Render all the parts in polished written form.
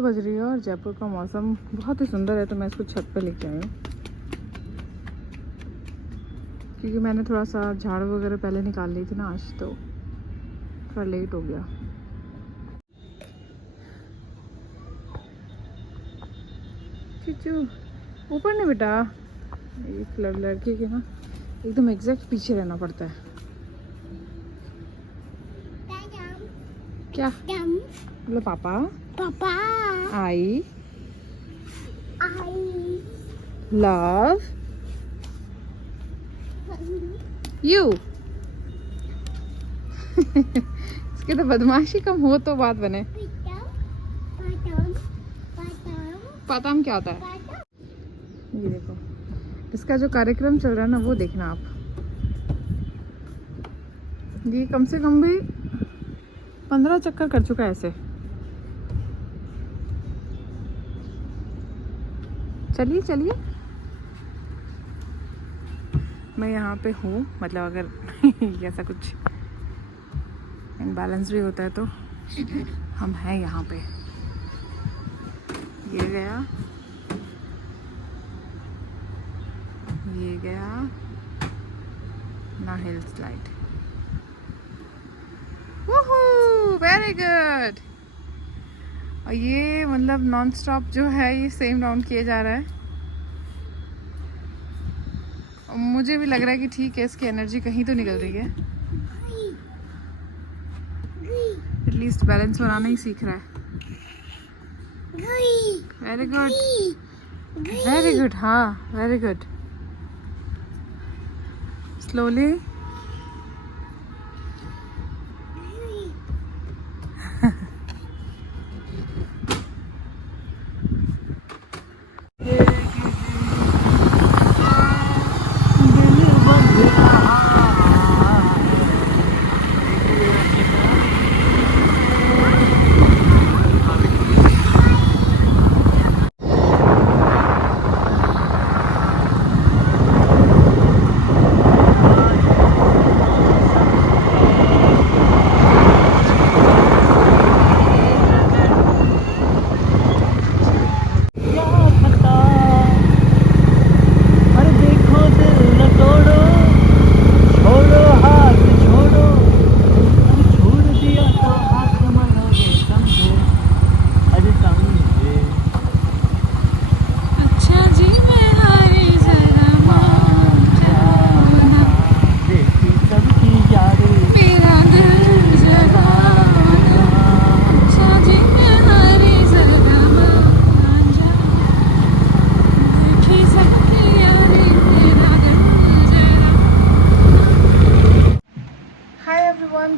बज रही है और जयपुर का मौसम बहुत ही सुंदर है, तो मैं इसको छत पे लेके आई हूँ क्योंकि मैंने थोड़ा सा झाड़ू वगैरह पहले निकाल ली थी ना, आज तो थोड़ा लेट हो गया। चीचू ऊपर नहीं बेटा, एक लड़की के ना एकदम एग्जैक्ट पीछे रहना पड़ता है। क्या बोलो? पापा पापा आई आई लव यू। इसकी तो बदमाशी कम हो तो बात बने। पाताम क्या होता है? ये देखो, इसका जो कार्यक्रम चल रहा है ना, वो देखना आप। ये कम से कम भी 15 चक्कर कर चुका है ऐसे। चलिए चलिए, मैं यहाँ पे हूँ, मतलब अगर ऐसा कुछ इनबैलेंस भी होता है तो हम हैं यहाँ पे। ये गया, ये गया ना हिल स्लाइड। Very good. और ये मतलब नॉन स्टॉप जो है ये सेम राउंड किए जा रहा है। और मुझे भी लग रहा है कि ठीक है, इसकी एनर्जी कहीं तो निकल रही है। एटलीस्ट बैलेंस बनाना ही सीख रहा है। Very good, very good. हाँ very good. Slowly.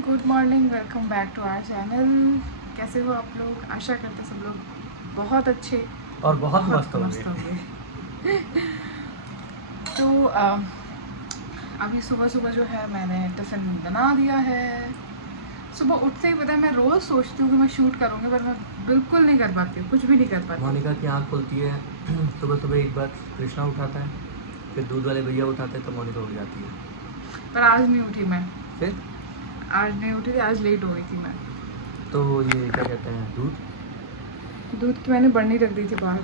Good morning, welcome back to our channel. कैसे हो आप लोग? आशा करते सब लोग बहुत अच्छे और बहुत मस्त होंगे। तो अभी सुबह सुबह जो है मैंने टिफ़िन बना दिया है। सुबह उठते ही पता है, मैं रोज़ सोचती हूँ कि मैं शूट करूँगी, पर मैं बिल्कुल नहीं कर पाती हूँ, कुछ भी नहीं कर पाती। मोनिका की आँख खुलती है सुबह सुबह, एक बार कृष्णा उठाता है, फिर दूध वाले भैया उठाते हैं, तो मोनिका उठ जाती है। पर आज नहीं उठी मैं, फिर आज नहीं उठी थी, आज लेट हो गई थी मैं। तो ये क्या कहते हैं, दूध की मैंने बढ़नी रख दी थी बाहर,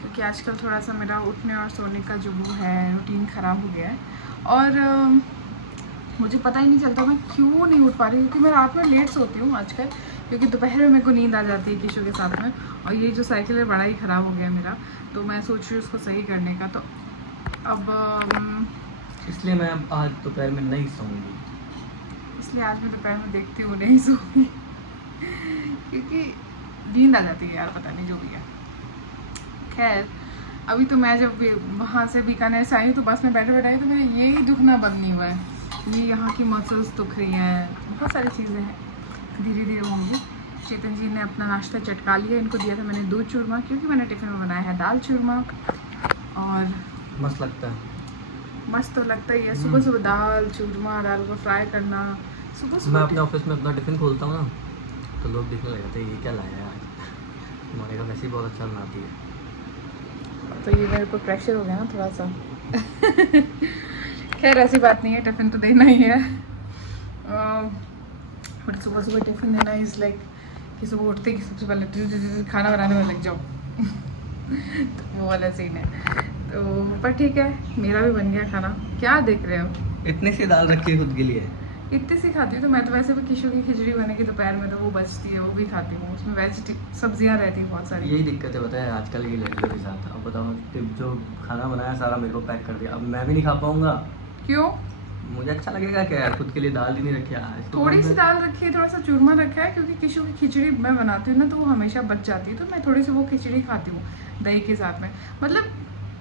क्योंकि आजकल थोड़ा सा मेरा उठने और सोने का जो वो है रूटीन ख़राब हो गया है। और मुझे पता ही नहीं चलता मैं क्यों नहीं उठ पा रही, क्योंकि मैं रात में लेट सोती हूँ आजकल, क्योंकि दोपहर में मेरे को नींद आ जाती है किशोर के साथ में। और ये जो साइकिल है बड़ा ही ख़राब हो गया मेरा, तो मैं सोच रही हूँ उसको सही करने का। तो अब इसलिए मैं आज दोपहर में नहीं सोऊंगी, इसलिए आज मैं दोपहर में देखती हूँ नहीं सोऊंगी, क्योंकि नींद आ जाती है यार, पता नहीं जो भी है। खैर, अभी तो मैं जब वहाँ से बीकानेर से आई हूँ तो बस में बैठे बैठाई तो मेरे यही दुखना बंद नहीं हुआ है। ये यहाँ की मसल्स दुख रही हैं, बहुत सारी चीज़ें हैं, धीरे धीरे होंगी। चेतन जी ने अपना नाश्ता चटका लिया, इनको दिया था मैंने दूध चूरमा, क्योंकि मैंने टिफ़िन में बनाया है दाल चूरमा। और मस्त लगता है, मस्त तो लगता ही है सुबह सुबह दाल चूरमा, दाल को फ्राई करना सुबह सुबह। मैं अपने ऑफिस में अपना टिफ़िन खोलता हूँ ना, तो लोग देखने लग जाते हैं ये क्या लाया है आज। मोनिका वैसे ही बहुत अच्छा बनाती है। तो ये मेरे को प्रेशर हो गया ना थोड़ा सा। खैर ऐसी बात नहीं है, टिफ़िन तो देना ही है। बट सुबह सुबह टिफ़िन देना इज़ लाइक कि सुबह उठते ही सबसे पहले खाना बनाने में लग जाओ। तो वो वाला सीन है। तो पर ठीक है, मेरा भी बन गया खाना। क्या देख रहे हो? इतनी सी दाल रखी है खुद के लिए। इतनी सी खाती हूँ तो मैं तो वैसे भी किशोर की खिचड़ी बनेगी दोपहर में तो वो बचती है, वो भी खाती हूँ। उसमें वेज सब्जियाँ रहती हैं बहुत सारी। यही दिक्कत है बताया आजकल की लड़कियों के साथ। अब बताओ जो खाना बनाया सारा मेरे को पैक कर दिया, अब मैं भी नहीं खा पाऊंगा। क्यों? मुझे अच्छा लगेगा क्या यार, खुद के लिए दाल ही नहीं रखी आज तो। थोड़ी सी दाल रखी है, थोड़ा सा चूरमा रखा है, क्योंकि किशोर की खिचड़ी मैं बनाती हूँ ना तो वो हमेशा बच जाती है, तो मैं थोड़ी सी वो खिचड़ी खाती हूँ दही के साथ में। मतलब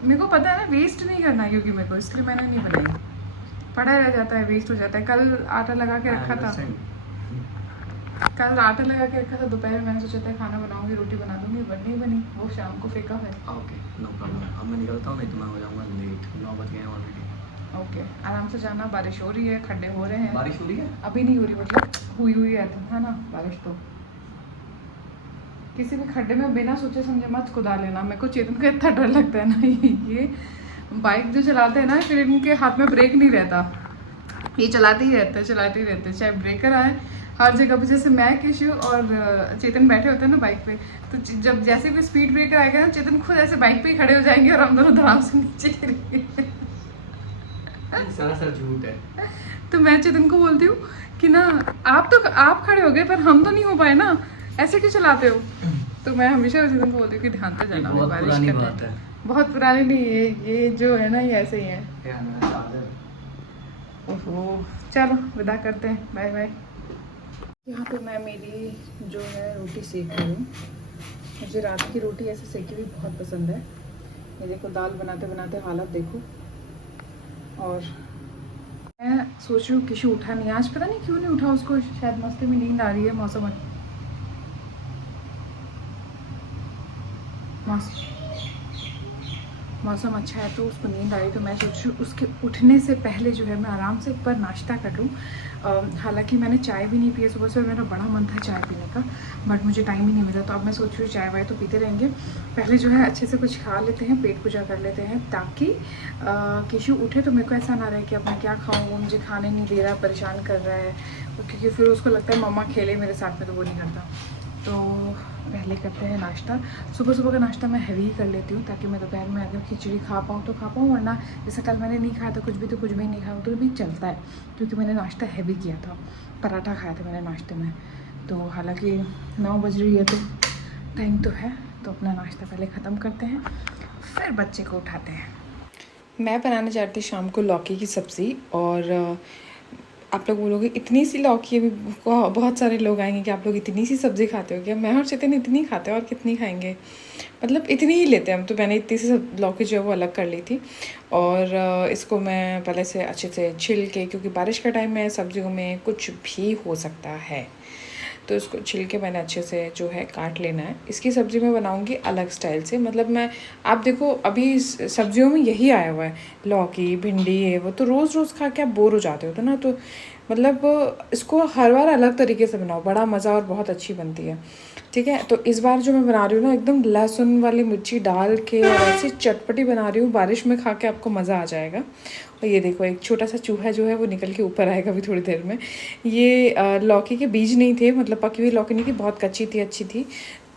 मेरे को पता है ना वेस्ट नहीं करना है, क्योंकि मेरे को इसलिए मैंने नहीं बनाई। पड़ा रह जाता है, वेस्ट हो जाता है। कल आटा लगा के रखा था, कल आटा लगा के रखा था दोपहर में। मैंने सोचा था खाना बनाऊंगी, रोटी बना दूंगी, बट नहीं बनी, वो शाम को फेंका है। Okay no problem. अब मैं निकलता हूँ, नहीं तो मैं हो जाऊँगा लेट। 9 बज गए हैं ऑलरेडी। ओके, आराम से जाना। बारिश हो रही है, खड्डे हो रहे हैं। बारिश हो रही है? अभी नहीं हो रही, मतलब हुई है ना बारिश। तो किसी भी खड्डे में बिना सोचे समझे मत कुदा लेना। मेरे को चेतन का इतना डर लगता है ना, ये बाइक जो चलाते हैं ना, फिर इनके हाथ में ब्रेक नहीं रहता, ये चलाते ही रहते चाहे ब्रेकर आए हर जगह पे। जैसे मैं किशु और चेतन बैठे होते हैं ना बाइक पे, तो जब जैसे भी स्पीड ब्रेकर आएगा ना, चेतन खुद ऐसे बाइक पे ही खड़े हो जाएंगे और हम दोनों धड़ाम से नीचे गिरेंगे। सरासर झूठ है। तो मैं चेतन को बोलती हूँ कि ना आप खड़े हो गए पर हम तो नहीं हो पाए ना, ऐसे क्यों चलाते हो? तो मैं हमेशा चेतन को बोलती हूँ कि ध्यान से जाना। बहुत बारिश पुरानी का बात टाइम है। बहुत पुरानी नहीं है ये जो है ना, ये ऐसे ही है। ओहो, चलो विदा करते हैं, बाय बाय। यहाँ पे मैं मेरी जो है रोटी सेक रही हूँ। मुझे रात की रोटी ऐसे सेकी हुई बहुत पसंद है। ये देखो दाल बनाते बनाते हालत देखो। और मैं सोच रही हूँ किशु उठा नहीं आज, पता नहीं क्यों नहीं उठा, उसको शायद मस्ती में नींद आ रही है। मौसम अच्छा है तो उसको नींद आई, तो मैं सोच रही हूँ उसके उठने से पहले जो है मैं आराम से एक बार नाश्ता कर लूँ। हालांकि मैंने चाय भी नहीं पी है सुबह से, मेरा बड़ा मन था चाय पीने का, बट मुझे टाइम ही नहीं मिला। तो अब मैं सोच रही हूँ चाय वाय तो पीते रहेंगे, पहले जो है अच्छे से कुछ खा लेते हैं, पेट पूजा कर लेते हैं, ताकि किशु उठे तो मेरे को ऐसा ना रहे कि अब मैं क्या खाऊँ, वो मुझे खाने नहीं दे रहा, परेशान कर रहा है, क्योंकि फिर उसको लगता है मम्मा खेले मेरे साथ में, तो वो नहीं करता। तो पहले करते हैं नाश्ता। सुबह सुबह का नाश्ता मैं हैवी ही कर लेती हूँ, ताकि मैं दोपहर में अगर खिचड़ी खा पाऊँ तो खा पाऊँ, वरना जैसे कल मैंने नहीं खाया था कुछ भी नहीं खाया तो भी चलता है, क्योंकि मैंने नाश्ता हैवी किया था, पराठा खाया था मैंने नाश्ते में। तो हालांकि 9 बज रही है तो टाइम तो है, तो अपना नाश्ता पहले ख़त्म करते हैं, फिर बच्चे को उठाते हैं। मैं बनाने जा रही थी शाम को लौकी की सब्ज़ी, और आप लोग बोलोगे इतनी सी लौकी, अभी बहुत सारे लोग आएंगे कि आप लोग इतनी सी सब्ज़ी खाते हो क्या? मैं और चेतन इतनी खाते हैं, और कितनी खाएंगे, मतलब इतनी ही लेते हैं हम। तो मैंने इतनी सी लौकी जो है वो अलग कर ली थी, और इसको मैं पहले से अच्छे से छिल के, क्योंकि बारिश का टाइम है, सब्जियों में कुछ भी हो सकता है, तो इसको छिल के मैंने अच्छे से जो है काट लेना है। इसकी सब्ज़ी मैं बनाऊंगी अलग स्टाइल से, मतलब मैं, आप देखो अभी सब्जियों में यही आया हुआ है, लौकी भिंडी है, वो तो रोज़ रोज़ खा के आप बोर हो जाते हो, तो ना, तो मतलब इसको हर बार अलग तरीके से बनाओ, बड़ा मज़ा और बहुत अच्छी बनती है। ठीक है, तो इस बार जो मैं बना रही हूँ ना, एकदम लहसुन वाली मिर्ची डाल के और ऐसी चटपटी बना रही हूँ, बारिश में खा के आपको मज़ा आ जाएगा। और ये देखो एक छोटा सा चूहा जो है वो निकल के ऊपर आएगा अभी थोड़ी देर में। ये लौकी के बीज नहीं थे, मतलब पकी हुई लौकी नहीं थी, बहुत कच्ची थी, अच्छी थी,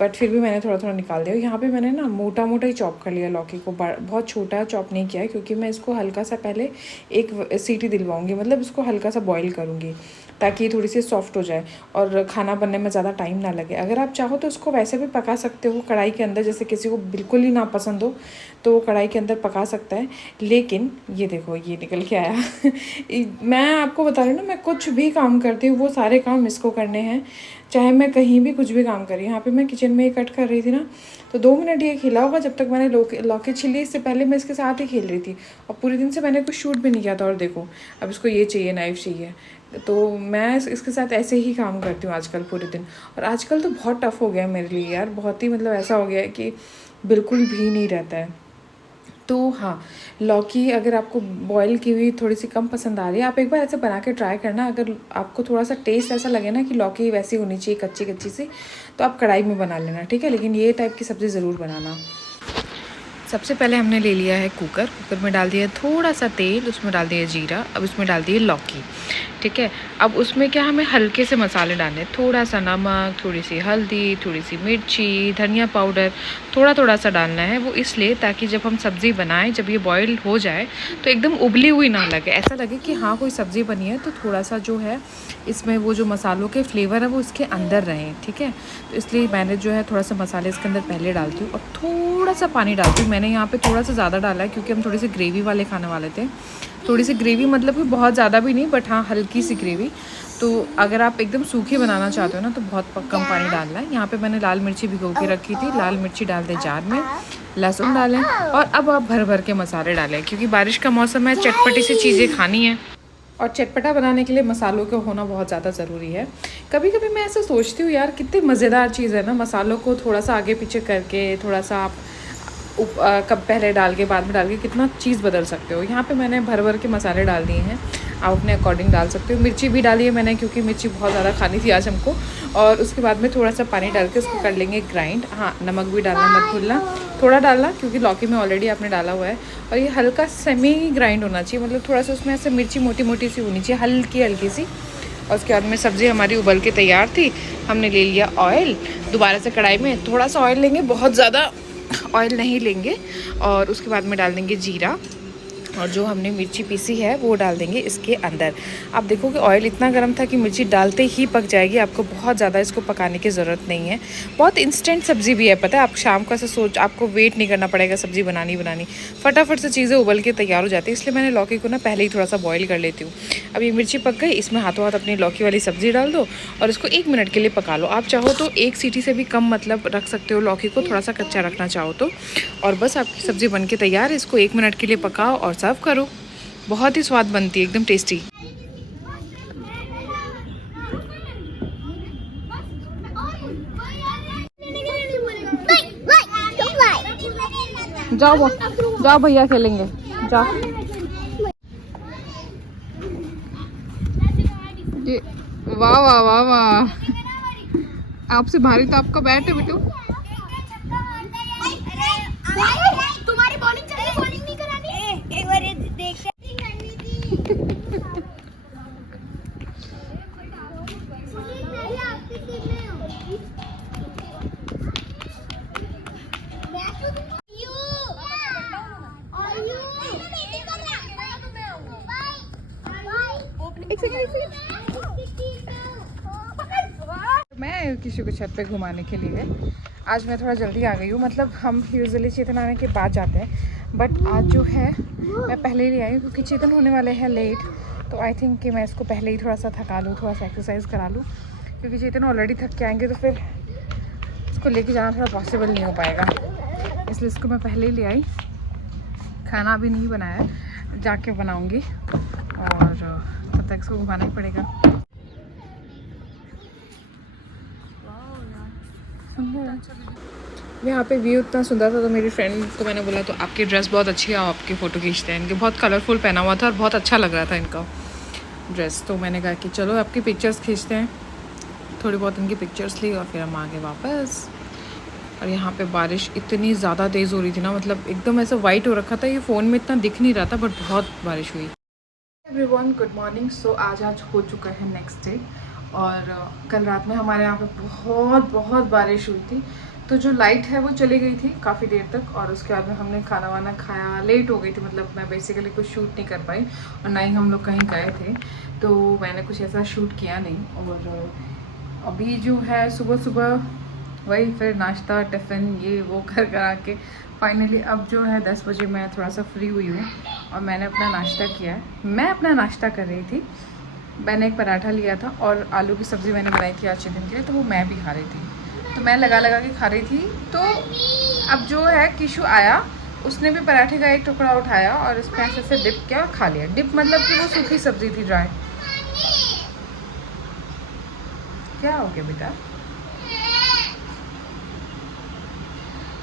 बट फिर भी मैंने थोड़ा थोड़ा निकाल दिया। यहाँ पे मैंने ना मोटा मोटा ही चॉप कर लिया लौकी को, बहुत छोटा चॉप नहीं किया है, क्योंकि मैं इसको हल्का सा पहले एक सीटी दिलवाऊंगी, मतलब इसको हल्का सा बॉईल करूँगी, ताकि थोड़ी सी सॉफ्ट हो जाए और खाना बनने में ज़्यादा टाइम ना लगे। अगर आप चाहो तो इसको वैसे भी पका सकते हो कढ़ाई के अंदर, जैसे किसी को बिल्कुल ही ना पसंद हो तो वो कढ़ाई के अंदर पका सकता है। लेकिन ये देखो ये निकल के आया मैं आपको बता रही हूँ ना, मैं कुछ भी काम करती हूँ वो सारे काम इसको करने हैं, चाहे मैं कहीं भी कुछ भी काम करी। यहाँ पे मैं किचन में ये कट कर रही थी ना, तो 2 मिनट ये खिला होगा जब तक मैंने लौकी छिली। इससे पहले मैं इसके साथ ही खेल रही थी, और पूरे दिन से मैंने कुछ शूट भी नहीं किया था। और देखो अब इसको ये चाहिए, नाइफ़ चाहिए, तो मैं इसके साथ ऐसे ही काम करती हूँ आजकल पूरे दिन। और आजकल तो बहुत टफ़ हो गया है मेरे लिए यार, बहुत ही मतलब ऐसा हो गया है कि बिल्कुल भी नहीं रहता है। तो हाँ, लौकी अगर आपको बॉईल की हुई थोड़ी सी कम पसंद आ रही है, आप एक बार ऐसे बना के ट्राई करना। अगर आपको थोड़ा सा टेस्ट ऐसा लगे ना कि लौकी वैसी होनी चाहिए कच्ची कच्ची सी, तो आप कढ़ाई में बना लेना, ठीक है। लेकिन ये टाइप की सब्ज़ी ज़रूर बनाना। सबसे पहले हमने ले लिया है कुकर में डाल दिया थोड़ा सा तेल, उसमें डाल दिया जीरा, अब उसमें डाल दिए लौकी, ठीक है। अब उसमें क्या हमें हल्के से मसाले डालने हैं, थोड़ा सा नमक, थोड़ी सी हल्दी, थोड़ी सी मिर्ची, धनिया पाउडर थोड़ा थोड़ा सा डालना है। वो इसलिए ताकि जब हम सब्ज़ी बनाएं, जब ये बॉईल हो जाए तो एकदम उबली हुई ना लगे, ऐसा लगे कि हाँ कोई सब्ज़ी बनी है। तो थोड़ा सा जो है इसमें वो जो मसालों के फ्लेवर है वो इसके अंदर रहें, ठीक है। तो इसलिए मैंने जो है थोड़ा सा मसाले इसके अंदर पहले डालती हूँ और थोड़ा सा पानी डालती हूँ। मैंने यहाँ पे थोड़ा सा ज़्यादा डाला है क्योंकि हम थोड़ी सी ग्रेवी वाले खाने वाले थे। थोड़ी सी ग्रेवी मतलब कि बहुत ज़्यादा भी नहीं, बट हाँ हल्की सी ग्रेवी। तो अगर आप एकदम सूखी बनाना चाहते हो ना तो बहुत कम पानी डालना है। यहाँ पे मैंने लाल मिर्ची भिगो के रखी थी, लाल मिर्ची डाल दें जार में, लहसुन डालें और अब आप भर भर के मसाले डालें क्योंकि बारिश का मौसम है, चटपटी सी चीज़ें खानी है और चटपटा बनाने के लिए मसालों का होना बहुत ज़्यादा ज़रूरी है। कभी कभी मैं ऐसा सोचती हूँ यार कितनी मज़ेदार चीज़ है ना, मसालों को थोड़ा सा आगे पीछे करके, थोड़ा सा आप कब पहले डाल के बाद में डाल के कितना चीज़ बदल सकते हो। यहाँ पे मैंने भर भर के मसाले डाल दिए हैं, आप अपने अकॉर्डिंग डाल सकते हो। मिर्ची भी डाली है मैंने क्योंकि मिर्ची बहुत ज़्यादा खानी थी आज हमको। और उसके बाद में थोड़ा सा पानी डाल के उसको कर लेंगे ग्राइंड। हाँ नमक भी डालना मत भूलना, थोड़ा डालना क्योंकि लौकी में ऑलरेडी आपने डाला हुआ है। और ये हल्का सेमी ग्राइंड होना चाहिए, मतलब थोड़ा सा उसमें ऐसे मिर्ची मोटी मोटी सी होनी चाहिए, हल्की हल्की सी। और उसके बाद में सब्ज़ी हमारी उबल के तैयार थी। हमने ले लिया ऑयल, दोबारा से कढ़ाई में थोड़ा सा ऑयल लेंगे, बहुत ज़्यादा ऑयल नहीं लेंगे। और उसके बाद में डाल देंगे जीरा और जो हमने मिर्ची पीसी है वो डाल देंगे इसके अंदर। आप देखो कि ऑयल इतना गर्म था कि मिर्ची डालते ही पक जाएगी, आपको बहुत ज़्यादा इसको पकाने की ज़रूरत नहीं है। बहुत इंस्टेंट सब्ज़ी भी है, पता है। आप शाम को ऐसे आपको वेट नहीं करना पड़ेगा सब्ज़ी बनानी, फटाफट से चीज़ें उबल के तैयार हो जाती है। इसलिए मैंने लौकी को ना पहले ही थोड़ा सा बॉईल कर लेती हूँ। अब ये मिर्ची पक गई, इसमें हाथों हाथ अपनी लौकी वाली सब्ज़ी डाल दो और इसको 1 मिनट के लिए पका लो। आप चाहो तो 1 सीटी से भी कम मतलब रख सकते हो लौकी को, थोड़ा सा कच्चा रखना चाहो तो। और बस आपकी सब्ज़ी बन के तैयार है। इसको 1 मिनट के लिए पकाओ और सर्व करो। बहुत ही स्वाद बनती है, एकदम टेस्टी। जाओ जाओ भैया खेलेंगे, जाओ। ये वाह वाह वाह वाह, आपसे भारी तो आपका बैट है बेटू। तुम्हारी बॉलिंग चल रही, बॉलिंग नहीं करानी। एक बार ये देख मैं किसी को छत पे घुमाने के लिए आज मैं थोड़ा जल्दी आ गई हूँ। मतलब हम यूजुअली चेतन आने के बाद जाते हैं, बट आज जो है मैं पहले ही आई हूँ क्योंकि चेतन होने वाले हैं लेट। तो आई थिंक कि मैं इसको पहले ही थोड़ा सा थका लूँ, थोड़ा सा एक्सरसाइज करा लूँ, क्योंकि चेतन ऑलरेडी थक के आएंगे तो फिर इसको लेके जाना थोड़ा पॉसिबल नहीं हो पाएगा। इसलिए इसको मैं पहले ही ले आई। खाना अभी नहीं बनाया, जाके बनाऊँगी और तब तक इसको घुमाना ही पड़ेगा। यहाँ पे व्यू इतना सुंदर था तो मेरी फ्रेंड को मैंने बोला तो आपकी ड्रेस बहुत अच्छी है, आपकी फ़ोटो खींचते हैं। इनके बहुत कलरफुल पहना हुआ था और बहुत अच्छा लग रहा था इनका ड्रेस। तो मैंने कहा कि चलो आपकी पिक्चर्स खींचते हैं। थोड़ी बहुत इनकी पिक्चर्स ली और फिर हम आ गए वापस। और यहाँ पे बारिश इतनी ज़्यादा तेज़ हो रही थी ना, मतलब एकदम ऐसा वाइट हो रखा था, ये फ़ोन में इतना दिख नहीं रहा था, बट बहुत बारिश हुई। Everyone good morning. सो आज हो चुका है नेक्स्ट डे और कल रात में हमारे यहाँ पे बहुत बारिश हुई थी। तो जो लाइट है वो चली गई थी काफ़ी देर तक और उसके बाद में हमने खाना वाना खाया, लेट हो गई थी। मतलब मैं बेसिकली कुछ शूट नहीं कर पाई और ना ही हम लोग कहीं गए थे, तो मैंने कुछ ऐसा शूट किया नहीं। और अभी जो है सुबह वही फिर नाश्ता टिफ़िन ये वो कर आके फाइनली अब जो है 10 बजे मैं थोड़ा सा फ्री हुई हूँ और मैंने अपना नाश्ता किया है। मैं अपना नाश्ता कर रही थी, मैंने एक पराठा लिया था और आलू की सब्ज़ी मैंने बनाई थी आज चिकन के लिए, तो वो मैं भी खा रही थी। तो मैं लगा के खा रही थी। तो अब जो है किशु आया, उसने भी पराठे का एक टुकड़ा उठाया और इस पर ऐसे से डिप किया और खा लिया। डिप मतलब कि वो सूखी सब्ज़ी थी, ड्राई। क्या हो गया बेटा?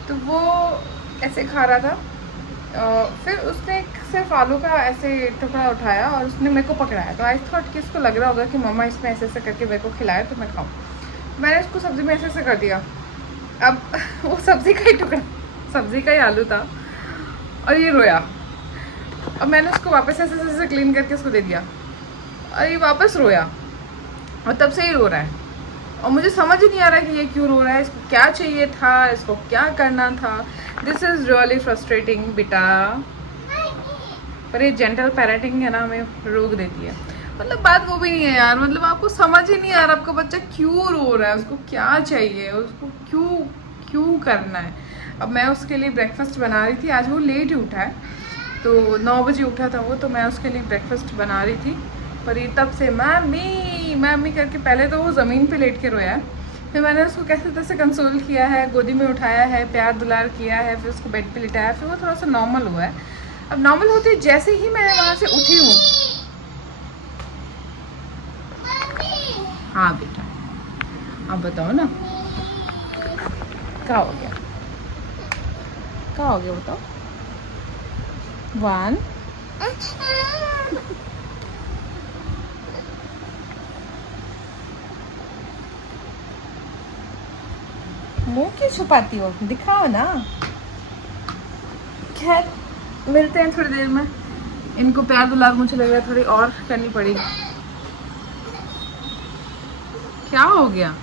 तो वो ऐसे खा रहा था। फिर उसने सिर्फ आलू का ऐसे टुकड़ा उठाया और उसने मेरे को पकड़ाया। तो आई थॉट कि इसको लग रहा होगा कि मम्मा इसमें ऐसे करके मेरे को खिलाए तो मैं खाऊं। मैंने उसको सब्ज़ी में ऐसे कर दिया। अब वो सब्ज़ी का ही टुकड़ा, सब्ज़ी का ही आलू था और ये रोया। अब मैंने उसको वापस ऐसे क्लीन करके उसको दे दिया और ये वापस रोया और तब से ही रो रहा है और मुझे समझ ही नहीं आ रहा कि ये क्यों रो रहा है, इसको क्या चाहिए था, इसको क्या करना था। दिस इज़ रियली फ्रस्ट्रेटिंग बेटा। पर ये जेंटल पेरेंटिंग है ना, हमें रोक देती है। मतलब बात वो भी नहीं है यार, मतलब आपको समझ ही नहीं आ रहा आपका बच्चा क्यों रो रहा है, उसको क्या चाहिए, उसको क्यों क्यों करना है। अब मैं उसके लिए ब्रेकफास्ट बना रही थी, आज वो लेट ही उठा है तो 9 बजे उठा था वो, तो मैं उसके लिए ब्रेकफास्ट बना रही थी। पर ये तब से मम्मी मम्मी करके, पहले तो वो ज़मीन पे लेट के रोया है, फिर मैंने उसको कैसे तैसे कंसोल किया है, गोदी में उठाया है, प्यार दुलार किया है, फिर उसको बेड पे लिटाया, फिर वो थोड़ा सा नॉर्मल हुआ है। अब नॉर्मल होते जैसे ही मैं वहाँ से उठी हूँ, हाँ बेटा आप बताओ ना क्या हो गया, क्या हो गया बताओ। 1 मुंह क्यों छुपाती हो, दिखाओ ना। खैर मिलते हैं थोड़ी देर में। इनको प्यार दुलार मुझे लग रहा है थोड़ी और करनी पड़ेगी। क्या हो गया?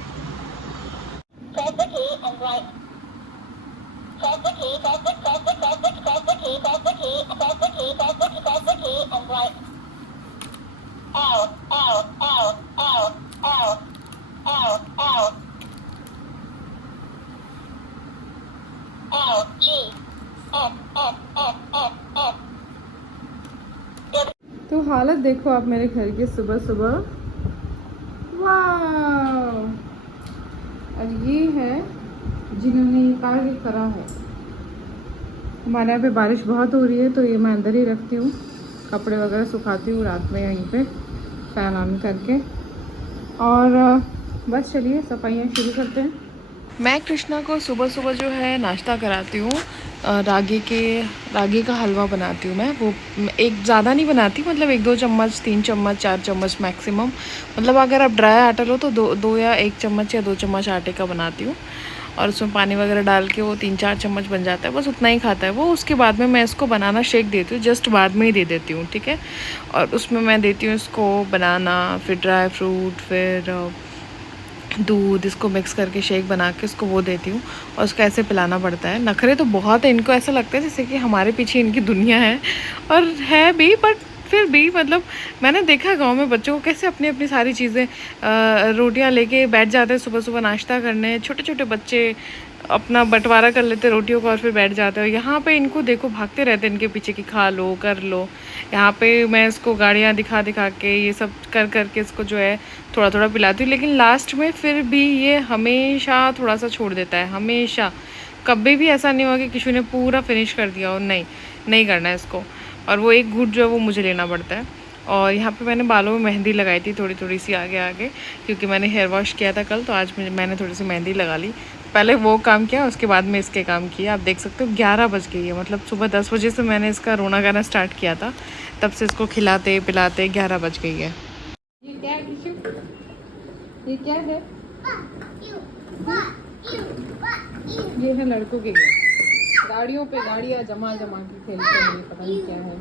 तो हालत देखो आप मेरे घर की सुबह सुबह। वाह! और ये है जिन्होंने ये कार्य करा है। हमारे यहाँ पे बारिश बहुत हो रही है तो ये मैं अंदर ही रखती हूँ, कपड़े वगैरह सुखाती हूँ रात में यहीं पे फैन ऑन करके। और बस चलिए सफाइयाँ शुरू करते हैं। मैं कृष्णा को सुबह सुबह जो है नाश्ता कराती हूँ, रागी का हलवा बनाती हूँ मैं। वो एक ज़्यादा नहीं बनाती, मतलब 1-2 चम्मच, 3 चम्मच, 4 चम्मच मैक्सिमम। मतलब अगर आप ड्राई आटा लो तो दो या 1 चम्मच या 2 चम्मच आटे का बनाती हूँ। और उसमें पानी वगैरह डाल के वो 3-4 चम्मच बन जाता है, बस उतना ही खाता है वो। उसके बाद में मैं इसको बनाना शेक देती हूँ, जस्ट बाद में ही दे देती हूँ, ठीक है। और उसमें मैं देती हूँ इसको बनाना, फिर ड्राई फ्रूट, फिर दूध, इसको मिक्स करके शेक बना के उसको वो देती हूँ। और उसको ऐसे पिलाना पड़ता है। नखरे तो बहुत है इनको, ऐसा लगता है जैसे कि हमारे पीछे इनकी दुनिया है, और है भी, बट फिर भी मतलब मैंने देखा गांव में बच्चों को कैसे अपनी अपनी सारी चीज़ें, रोटियां लेके बैठ जाते हैं सुबह सुबह नाश्ता करने। छोटे छोटे बच्चे अपना बंटवारा कर लेते रोटियों का और फिर बैठ जाते हो। यहाँ पे इनको देखो भागते रहते हैं इनके पीछे कि खा लो कर लो। यहाँ पे मैं इसको गाड़ियाँ दिखा दिखा के ये सब कर कर के इसको जो है थोड़ा थोड़ा पिलाती हूँ, लेकिन लास्ट में फिर भी ये हमेशा थोड़ा सा छोड़ देता है। हमेशा, कभी भी ऐसा नहीं हुआ कि किसी ने पूरा फिनिश कर दिया हो, नहीं करना है इसको। और वो एक घूंट जो है वो मुझे लेना पड़ता है। और यहाँ पे मैंने बालों में मेहंदी लगाई थी थोड़ी थोड़ी सी आगे आगे, क्योंकि मैंने हेयर वॉश किया था कल, तो आज मैंने थोड़ी सी मेहंदी लगा ली। पहले वो काम किया, उसके बाद में इसके काम किया। आप देख सकते हो 11 बज गई है, मतलब सुबह 10 बजे से मैंने इसका रोना गाना स्टार्ट किया था, तब से इसको खिलाते पिलाते 11 बज गई है। ये क्या है? ये क्या है? ये है लड़कों के लिए, गाड़ियों पे गाड़ियाँ जमा जमा के खेलते हैं, पता नहीं क्या है।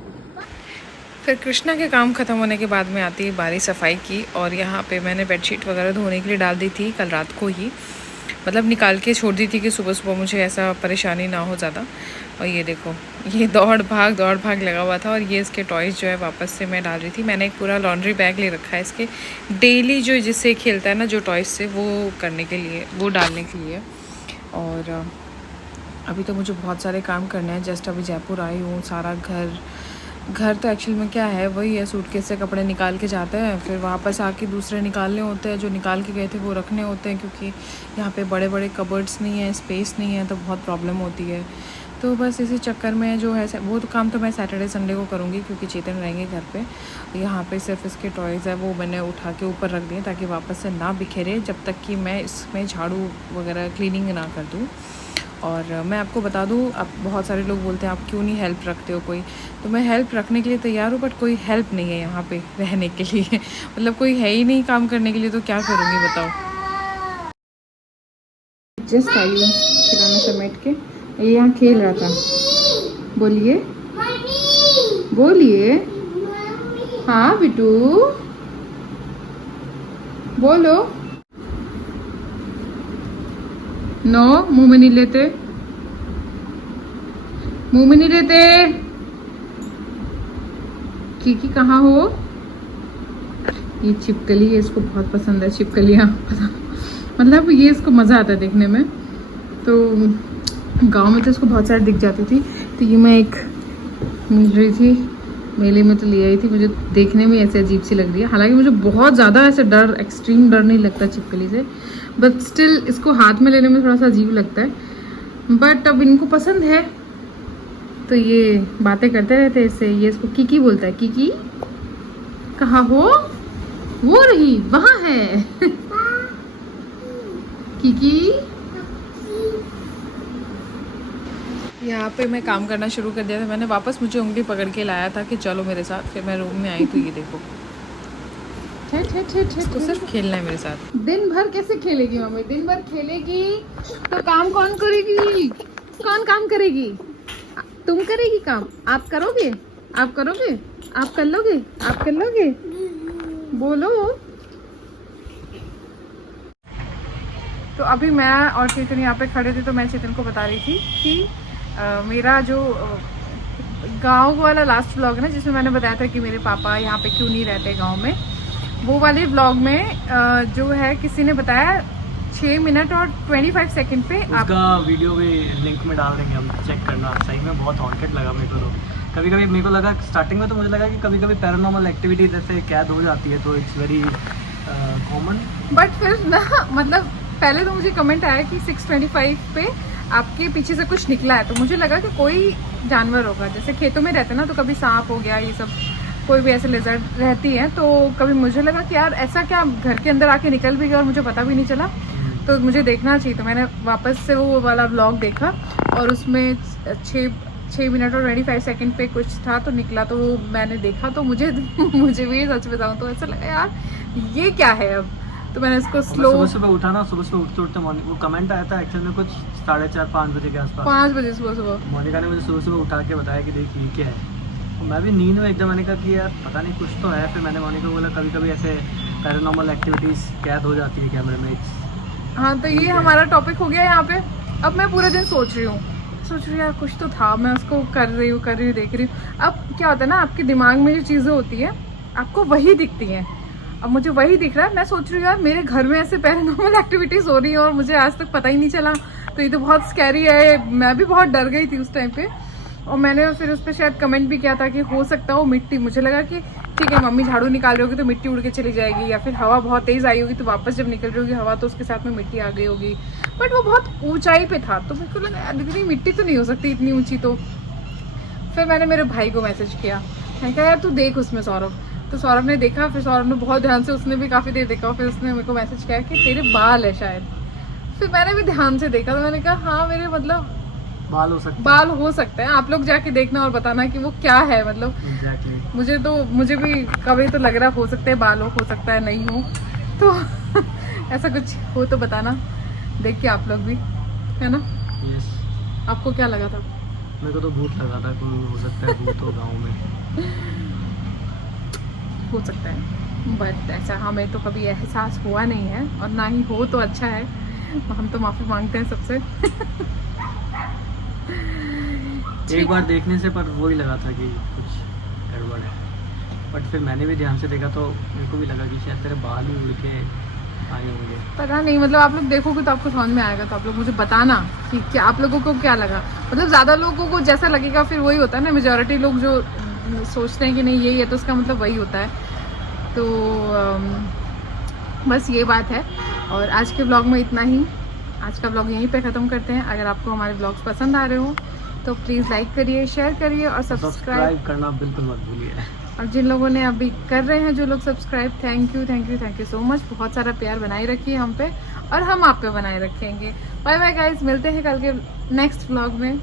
फिर कृष्णा के काम ख़त्म होने के बाद में आती है बारी सफाई की। और यहाँ पे मैंने बेडशीट वगैरह धोने के लिए डाल दी थी कल रात को ही, मतलब निकाल के छोड़ दी थी कि सुबह सुबह मुझे ऐसा परेशानी ना हो ज़्यादा। और ये देखो, ये दौड़ भाग लगा हुआ था। और ये इसके टॉयज़ जो है वापस से मैं डाल रही थी। मैंने एक पूरा लॉन्ड्री बैग ले रखा है इसके, डेली जो जिससे खेलता है ना, जो टॉयज़ से, वो करने के लिए, वो डालने के लिए। और अभी तो मुझे बहुत सारे काम करने हैं। जस्ट अभी जयपुर आई हूँ, सारा घर तो एक्चुअल में क्या है, वही है, सूटकेस से कपड़े निकाल के जाते हैं, फिर वापस आके दूसरे निकालने होते हैं, जो निकाल के गए थे वो रखने होते हैं, क्योंकि यहाँ पे बड़े बड़े कबर्ड्स नहीं है, स्पेस नहीं है, तो बहुत प्रॉब्लम होती है। तो बस इसी चक्कर में जो है, वो तो काम तो मैं सैटरडे संडे को करूँगी, क्योंकि चेतन रहेंगे घर पे। यहाँ पे सिर्फ इसके टॉयज़ है वो मैंने उठा के ऊपर रख दिए, ताकि वापस से ना बिखेरे, जब तक कि मैं इसमें झाड़ू वगैरह क्लीनिंग ना कर दूँ। और मैं आपको बता दूँ, अब बहुत सारे लोग बोलते हैं आप क्यों नहीं हेल्प रखते हो कोई, तो मैं हेल्प रखने के लिए तैयार हूँ, बट कोई हेल्प नहीं है यहाँ पे रहने के लिए। मतलब कोई है ही नहीं काम करने के लिए, तो क्या करूँगी बताओ। जस्ट आई हूँ खिलौना समेट के, ये यहाँ खेल रहा था। बोलिए बोलिए, हाँ बिटू बोलो। नो, मुंह में नहीं लेते, मुंह में नहीं लेते। कीकी कहाँ हो? ये छिपकली है, इसको बहुत पसंद है छिपकलियाँ। मतलब ये इसको मज़ा आता है देखने में। तो गांव में तो इसको बहुत सारी दिख जाती थी, तो ये मैं एक मिल रही थी मेले में, तो ले आई थी। मुझे देखने में ऐसे अजीब सी लग रही है, हालांकि मुझे बहुत ज़्यादा ऐसे डर, एक्सट्रीम डर नहीं लगता छिपकली से, बट स्टिल इसको हाथ में लेने में थोड़ा सा अजीब लगता है। बट अब इनको पसंद है तो ये बातें करते रहते हैं इससे। ये इसको कीकी बोलता है। कीकी कहाँ हो? वो रही, वहाँ है। कीकी। यहाँ पे मैं काम करना शुरू कर दिया था मैंने, वापस मुझे उंगली पकड़ के लाया था कि चलो मेरे साथ। फिर मैं रूम में आई तो ये देखो, इसको सिर्फ खेलना है मेरे साथ। दिन भर कैसे खेलेगी मम्मी? दिन भर खेलेगी तो काम कौन करेगी? कौन काम करेगी? तुम करेगी काम? आप करोगे? आप करोगे? आप कर लोगे? आप कर लोगे? बोलो। तो अभी मैं और चेतन यहाँ पे खड़े थे, तो मैं चेतन को बता रही थी कि मेरा जो गांव वाला लास्ट व्लॉग है ना, जिसमें मैंने बताया था कि मेरे पापा यहाँ पे क्यों नहीं रहते गांव में, वो वाले व्लॉग में जो है किसी ने बताया 6 मिनट और 25 सेकंड पे उसका वीडियो भी लिंक में डाल देंगे, हम चेक करना। सही में बहुत हॉन्टेड लगा मेरे को। तो कभी कभी मेरे को लगा, स्टार्टिंग में तो मुझे लगा कि कभी कभी पैरानॉर्मल एक्टिविटी जैसे कैद हो जाती है, तो इट्स वेरी कॉमन। बट फिर ना, मतलब पहले तो मुझे कमेंट आया कि 6:25 पे आपके पीछे से कुछ निकला है, तो मुझे लगा कि कोई जानवर होगा। जैसे खेतों में रहते ना, तो कभी सांप हो गया, ये सब कोई भी ऐसे लेजर्ड रहती है, तो कभी मुझे लगा कि यार ऐसा क्या घर के अंदर आके निकल भी गया और मुझे पता भी नहीं चला, तो मुझे देखना चाहिए। तो मैंने वापस से वो वाला व्लॉग देखा और उसमें 6 मिनट और 25 सेकंड पे कुछ था, तो निकला। तो वो मैंने देखा, तो मुझे भी सच बताऊँ तो ऐसा लगा यार ये क्या है अब। तो मैंने इसको स्लो, सुबह उठा ना, सुबह उठते मॉर्निंग वो कमेंट आया था एक्चुअल में कुछ 4:30-5 बजे के आसपास, 5 बजे सुबह। मोनिका ने मुझे सुबह उठा के बताया कि देख ये क्या है। तो मैं भी नींद में एकदम, मैंने कहा कि यार पता नहीं कुछ तो है। फिर मैंने मोनिका को बोला कभी कभी ऐसे पैरानॉर्मल एक्टिविटीज़ कैद हो जाती है कैमरे में। हाँ, तो ये हमारा टॉपिक हो गया यहाँ पे। अब मैं पूरे दिन सोच रही हूँ यार कुछ तो था, मैं उसको कर रही हूँ देख रही हूँ। अब क्या होता है ना, आपके दिमाग में जो चीज़ें होती है आपको वही दिखती हैं। अब मुझे वही दिख रहा है, मैं सोच रही हूँ यार मेरे घर में ऐसे पैरानॉर्मल एक्टिविटीज़ हो रही हैं और मुझे आज तक पता ही नहीं चला, तो ये तो बहुत स्कैरी है। मैं भी बहुत डर गई थी उस टाइम पे, और मैंने फिर उस पर शायद कमेंट भी किया था कि हो सकता है वो मिट्टी, मुझे लगा कि ठीक है मम्मी झाड़ू निकाल रही होगी तो मिट्टी उड़ के चली जाएगी, या फिर हवा बहुत तेज़ आई होगी तो वापस जब निकल रही होगी हवा तो उसके साथ में मिट्टी आ गई होगी। बट वो बहुत ऊंचाई पे था, तो मेरे को लगा यार इतनी मिट्टी तो नहीं हो सकती इतनी ऊंची। तो फिर मैंने मेरे भाई को मैसेज किया, मैंने कहा यार तू देख उसमें सौरभ। तो सौरभ ने देखा, फिर सौरभ ने बहुत ध्यान से, उसने भी काफ़ी देर देखा, फिर उसने मेरे को मैसेज किया कि तेरे बाल है शायद। फिर मैंने भी ध्यान से देखा, तो मैंने कहा हाँ मेरे मतलब बाल हो सकते हैं। आप लोग जाके देखना और बताना कि वो क्या है, मतलब exactly. मुझे भी कभी तो लग रहा हो सकता है बाल हो सकता है नहीं हो, तो ऐसा कुछ हो तो बताना देख के आप लोग भी, है ना। yes. आपको क्या लगा था? मेरे को तो भूत लगा था, कोई हो सकता है भूत हो गाँव में। हो सकता है, बट ऐसा हमें तो कभी एहसास हुआ नहीं है, और ना ही हो तो अच्छा है, हम तो माफ़ी मांगते हैं सबसे। एक बार देखने से पर वही लगा था कि कुछ गड़बड़ है, बट फिर मैंने भी ध्यान से देखा तो मेरे को भी लगा कि शायद तेरे बाल ही उड़ के आए होंगे। पता नहीं, मतलब आप लोग देखोगे तो आपको समझ में आएगा, तो आप लोग मुझे बताना कि क्या आप लोगों को क्या लगा। मतलब ज़्यादा लोगों को जैसा लगेगा फिर वही होता है ना, मेजॉरिटी लोग जो सोचते हैं कि नहीं यही है तो उसका मतलब वही होता है। तो बस ये बात है, और आज के ब्लॉग में इतना ही। आज का ब्लॉग यहीं पे ख़त्म करते हैं। अगर आपको हमारे ब्लॉग्स पसंद आ रहे हो तो प्लीज़ लाइक करिए, शेयर करिए और सब्सक्राइब करना बिल्कुल मत भूलिए। और जिन लोगों ने अभी कर रहे हैं, जो लोग subscribe, thank you so much. बहुत सारा प्यार बनाए रखिए हम पे, और हम आप पे बनाए रखेंगे। बाय बाय गाइस, मिलते हैं कल के नेक्स्ट व्लॉग में।